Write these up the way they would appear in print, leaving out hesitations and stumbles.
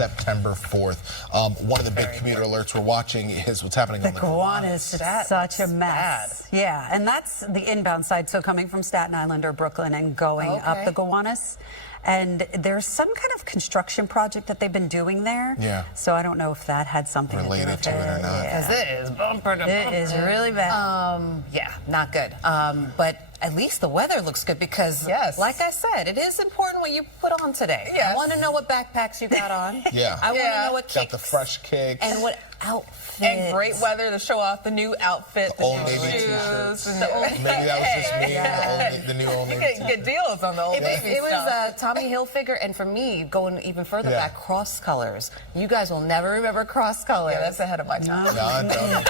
September 4th. One of the big commuter alerts we're watching is what's happening on the Gowanus. It's such a mess. Yeah, and that's the inbound side. So coming from Staten Island or Brooklyn and going up the Gowanus. And there's some kind of construction project that they've been doing there. Yeah. So I don't know if that had something related to it or not. Because it is bumper to bumper. It is really bad. Yeah, not good. But at least the weather looks good because, like I said, it is important what you put on today. I want to know what backpacks you got on. I want to know what kicks. Got the fresh kicks. And what outfit. And great weather to show off the new outfit, the Old new Navy shoes. Maybe that was just me. The new Old Navy You get deals on the Old Navy It was stuff. Tommy Hilfiger, and for me, going even further back, cross colors. You guys will never remember cross colors. Yeah, that's ahead of my time. No, I don't.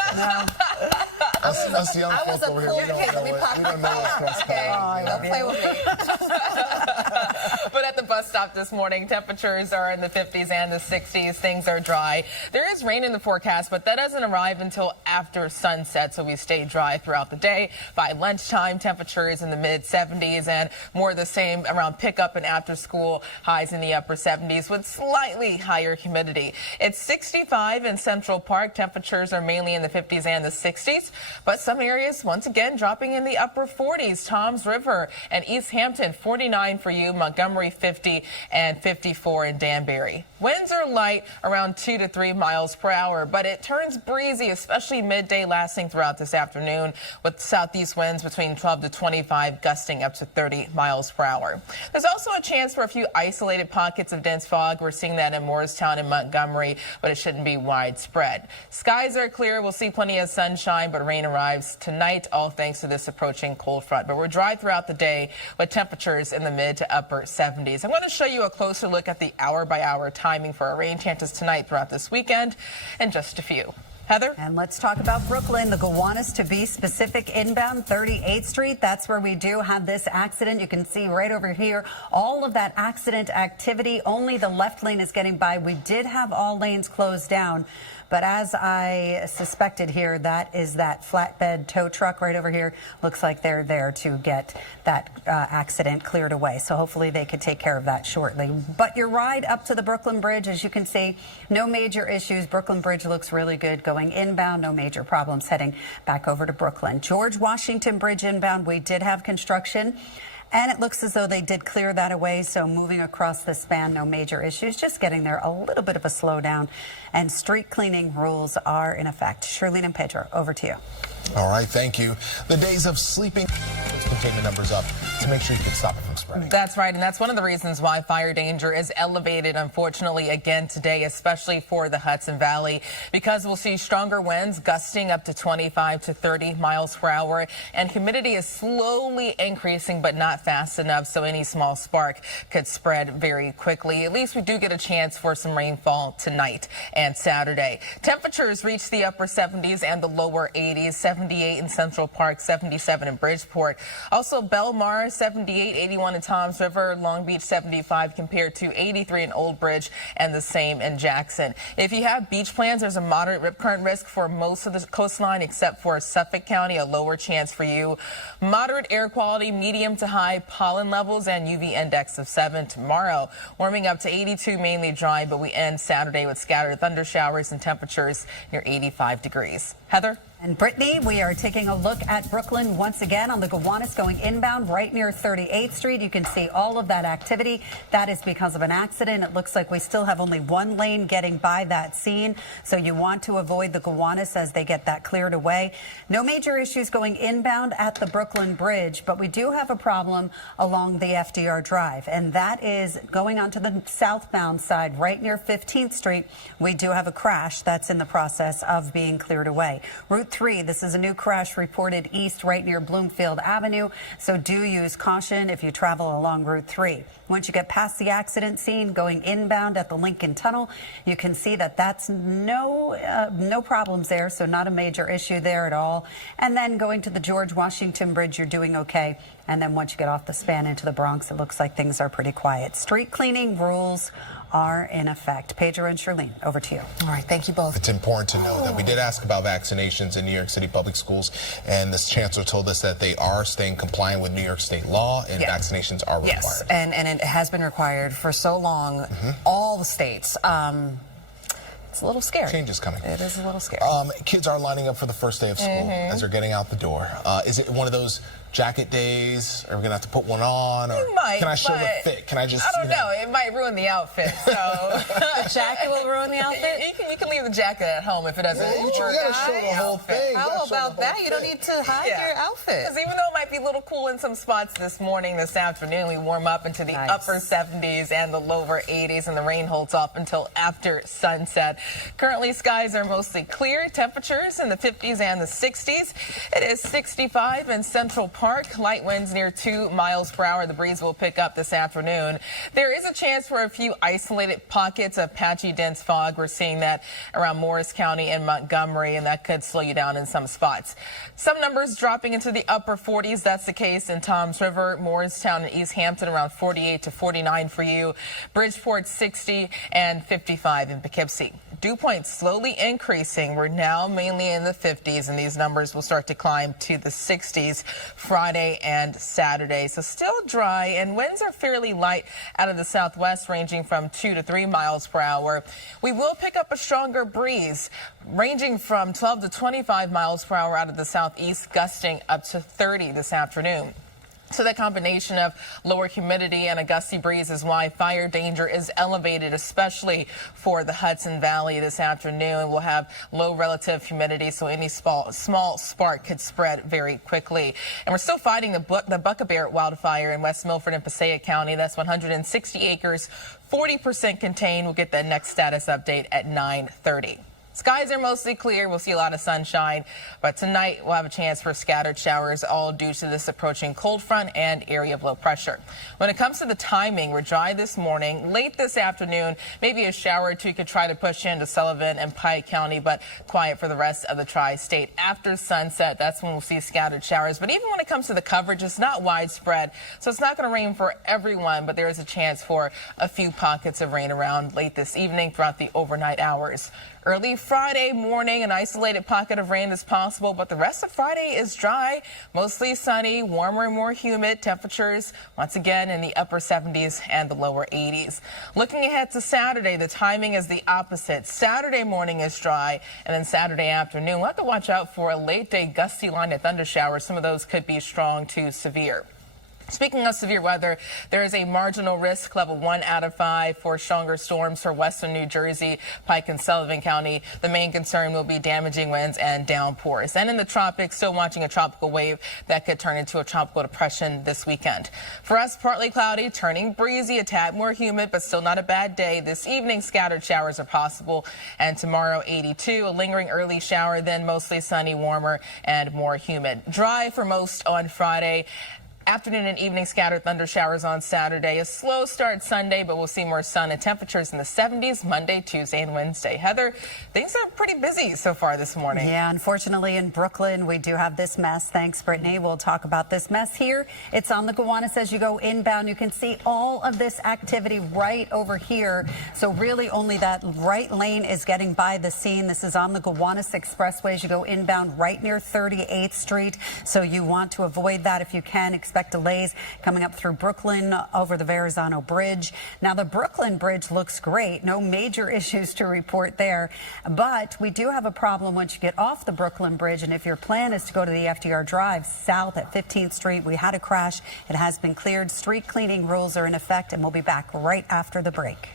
Us young folk over here, we don't know what cross color is. Don't play with me. But at the bus stop this morning, temperatures are in the 50s and the 60s. Things are dry. There is rain in the forecast, but that doesn't arrive until after sunset, so we stay dry throughout the day. By lunchtime, temperatures in the mid-70s and more of the same around pickup and after school, highs in the upper 70s with slightly higher humidity. It's 65 in Central Park. Temperatures are mainly in the 50s and the 60s, but some areas once again dropping in the upper 40s. Toms River and East Hampton, 49 for you. Montgomery, 50 and 54 in Danbury. Winds are light, around 2 to 3 miles per hour, but it turns breezy, especially midday, lasting throughout this afternoon with southeast winds between 12 to 25, gusting up to 30 miles per hour. There's also a chance for a few isolated pockets of dense fog. We're seeing that in Morristown and Montgomery, but it shouldn't be widespread. Skies are clear. We'll see plenty of sunshine, but rain arrives tonight, all thanks to this approaching cold front. But we're dry throughout the day with temperatures in the mid to upper 70s. I'm going to show you a closer look at the hour-by-hour timing for our rain chances tonight throughout this weekend in just a few. Heather? And let's talk about Brooklyn. The Gowanus, to be specific, inbound 38th Street. That's where we do have this accident. You can see right over here all of that accident activity. Only the left lane is getting by. We did have all lanes closed down. But as I suspected here, that is that flatbed tow truck right over here. Looks like they're there to get that accident cleared away. So hopefully they could take care of that shortly. But your ride up to the Brooklyn Bridge, as you can see, no major issues. Brooklyn Bridge looks really good going inbound. No major problems heading back over to Brooklyn. George Washington Bridge inbound, we did have construction. And it looks as though they did clear that away, so moving across the span, no major issues, just getting there a little bit of a slowdown. And street cleaning rules are in effect. Shirlene and Pedro, over to you. All right, thank you. The days of sleeping, let's contain the numbers up to make sure you can stop it from spreading. That's right, and that's one of the reasons why fire danger is elevated, unfortunately, again today, especially for the Hudson Valley, because we'll see stronger winds gusting up to 25 to 30 miles per hour, and humidity is slowly increasing, but not fast enough, so any small spark could spread very quickly. At least we do get a chance for some rainfall tonight and Saturday. Temperatures reach the upper 70s and the lower 80s, 78 in Central Park, 77 in Bridgeport. Also, Belmar, 78, 81 in Toms River, Long Beach, 75 compared to 83 in Old Bridge, and the same in Jackson. If you have beach plans, there's a moderate rip current risk for most of the coastline except for Suffolk County, a lower chance for you. Moderate air quality, medium to high pollen levels, and UV index of 7 tomorrow. Warming up to 82, mainly dry, but we end Saturday with scattered thunder showers and temperatures near 85 degrees. Heather? And Brittany, we are taking a look at Brooklyn once again on the Gowanus going inbound right near 38th Street. You can see all of that activity. That is because of an accident. It looks like we still have only one lane getting by that scene. So you want to avoid the Gowanus as they get that cleared away. No major issues going inbound at the Brooklyn Bridge, but we do have a problem along the FDR Drive, and that is going onto the southbound side right near 15th Street. We do have a crash that's in the process of being cleared away. Route 3, this is a new crash reported east right near Bloomfield Avenue, so do use caution if you travel along Route 3. Once you get past the accident scene going inbound at the Lincoln Tunnel, you can see that that's no problems there, so not a major issue there at all. And then going to the George Washington Bridge, you're doing okay. And then once you get off the span into the Bronx, it looks like things are pretty quiet. Street cleaning rules are in effect. Pedro and Charlene, over to you. All right, thank you both. It's important to know that we did ask about vaccinations in New York City public schools, and the chancellor told us that they are staying compliant with New York State law, and vaccinations are required. Yes, and it has been required for so long, all the states. It's a little scary. Change is coming. It is a little scary. Kids are lining up for the first day of school as they're getting out the door. Is it one of those jacket days? Are we gonna have to put one on? Or You might, can I show the but fit? Can I just? I don't know. It might ruin the outfit. So The jacket will ruin the outfit? you can leave the jacket at home if it doesn't work. You gotta show the whole thing. How about that? You don't need to hide your outfit. Because even though it might be a little cool in some spots this morning, this afternoon, we warm up into the upper 70s and the lower 80s, and the rain holds off until after sunset. Currently, skies are mostly clear. Temperatures in the 50s and the 60s. It is 65 in Central Park. Light winds near 2 miles per hour. The breeze will pick up this afternoon. There is a chance for a few isolated pockets of patchy, dense fog. We're seeing that around Morris County and Montgomery, and that could slow you down in some spots. Some numbers dropping into the upper 40s. That's the case in Toms River, Morristown, and East Hampton, around 48 to 49 for you. Bridgeport 60 and 55 in Poughkeepsie. Dew points slowly increasing. We're now mainly in the 50s, and these numbers will start to climb to the 60s Friday and Saturday. So still dry, and winds are fairly light out of the southwest, ranging from 2 to 3 miles per hour. We will pick up a stronger breeze, ranging from 12 to 25 miles per hour out of the southeast, gusting up to 30 this afternoon. So that combination of lower humidity and a gusty breeze is why fire danger is elevated, especially for the Hudson Valley this afternoon. We'll have low relative humidity, so any small spark could spread very quickly. And we're still fighting the Buckabear wildfire in West Milford and Passaic County. That's 160 acres, 40% contained. We'll get that next status update at 9:30. Skies are mostly clear. We'll see a lot of sunshine, but tonight we'll have a chance for scattered showers, all due to this approaching cold front and area of low pressure. When it comes to the timing, we're dry this morning. Late this afternoon, maybe a shower or two could try to push into Sullivan and Pike County, but quiet for the rest of the tri-state. After sunset, that's when we'll see scattered showers. But even when it comes to the coverage, it's not widespread, so it's not going to rain for everyone, but there is a chance for a few pockets of rain around late this evening throughout the overnight hours. Early Friday morning, an isolated pocket of rain is possible, but the rest of Friday is dry, mostly sunny, warmer and more humid. Temperatures once again in the upper 70s and the lower 80s. Looking ahead to Saturday, the timing is the opposite. Saturday morning is dry, and then Saturday afternoon, we'll have to watch out for a late day gusty line of thunder showers. Some of those could be strong to severe. Speaking of severe weather, there is a marginal risk, level 1 out of 5, for stronger storms for western New Jersey, Pike and Sullivan County. The main concern will be damaging winds and downpours. And in the tropics, still watching a tropical wave that could turn into a tropical depression this weekend. For us, partly cloudy, turning breezy, a tad more humid, but still not a bad day. This evening, scattered showers are possible. And tomorrow, 82, a lingering early shower, then mostly sunny, warmer, and more humid. Dry for most on Friday. Afternoon and evening scattered thunder showers on Saturday. A slow start Sunday, but we'll see more sun and temperatures in the 70s Monday, Tuesday, and Wednesday. Heather, things are pretty busy so far this morning. Yeah, unfortunately in Brooklyn, we do have this mess. Thanks, Brittany. We'll talk about this mess here. It's on the Gowanus as you go inbound. You can see all of this activity right over here. So really only that right lane is getting by the scene. This is on the Gowanus Expressway as you go inbound right near 38th Street. So you want to avoid that if you can. Expect delays coming up through Brooklyn over the Verrazano Bridge. Now, the Brooklyn Bridge looks great. No major issues to report there. But we do have a problem once you get off the Brooklyn Bridge. And if your plan is to go to the FDR Drive south at 15th Street, we had a crash. It has been cleared. Street cleaning rules are in effect, and we'll be back right after the break.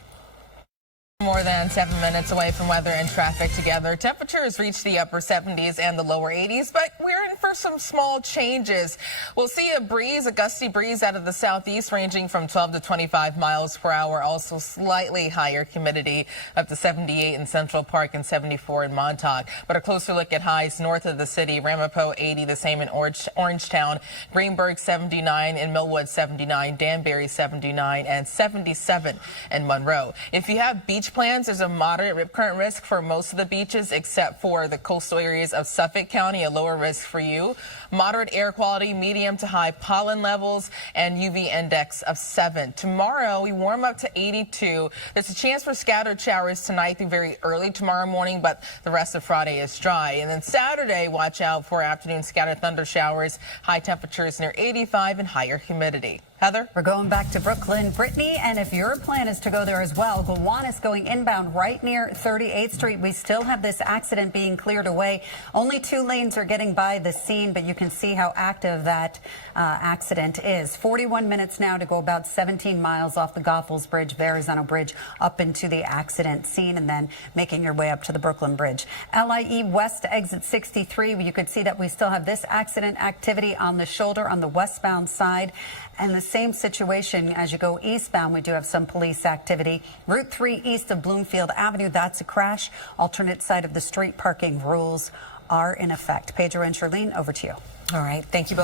More than 7 minutes away from weather and traffic together. Temperatures reach the upper 70s and the lower 80s, but we're in for some small changes. We'll see a breeze, a gusty breeze out of the southeast ranging from 12 to 25 miles per hour. Also slightly higher humidity up to 78 in Central Park and 74 in Montauk. But a closer look at highs north of the city. Ramapo 80, the same in Orangetown. Greenburgh 79, in Millwood 79, Danbury 79, and 77 in Monroe. If you have beach beach plans, there's a moderate rip current risk for most of the beaches except for the coastal areas of Suffolk County, a lower risk for you. Moderate air quality, medium to high pollen levels, and UV index of 7. Tomorrow, we warm up to 82. There's a chance for scattered showers tonight through very early tomorrow morning, but the rest of Friday is dry. And then Saturday, watch out for afternoon scattered thunder showers, high temperatures near 85 and higher humidity. Heather? We're going back to Brooklyn, Brittany, and if your plan is to go there as well, Gowanus going inbound right near 38th Street. We still have this accident being cleared away. Only 2 lanes are getting by the scene, but you can see how active that accident is. 41 minutes now to go about 17 miles off the Goethals Bridge, Verrazano Bridge, up into the accident scene, and then making your way up to the Brooklyn Bridge. LIE West to exit 63. You could see that we still have this accident activity on the shoulder on the westbound side. And the same situation as you go eastbound, we do have some police activity. Route 3 east of Bloomfield Avenue, that's a crash. Alternate side of the street parking rules are in effect. Pedro and Charlene, over to you. All right. Thank you both.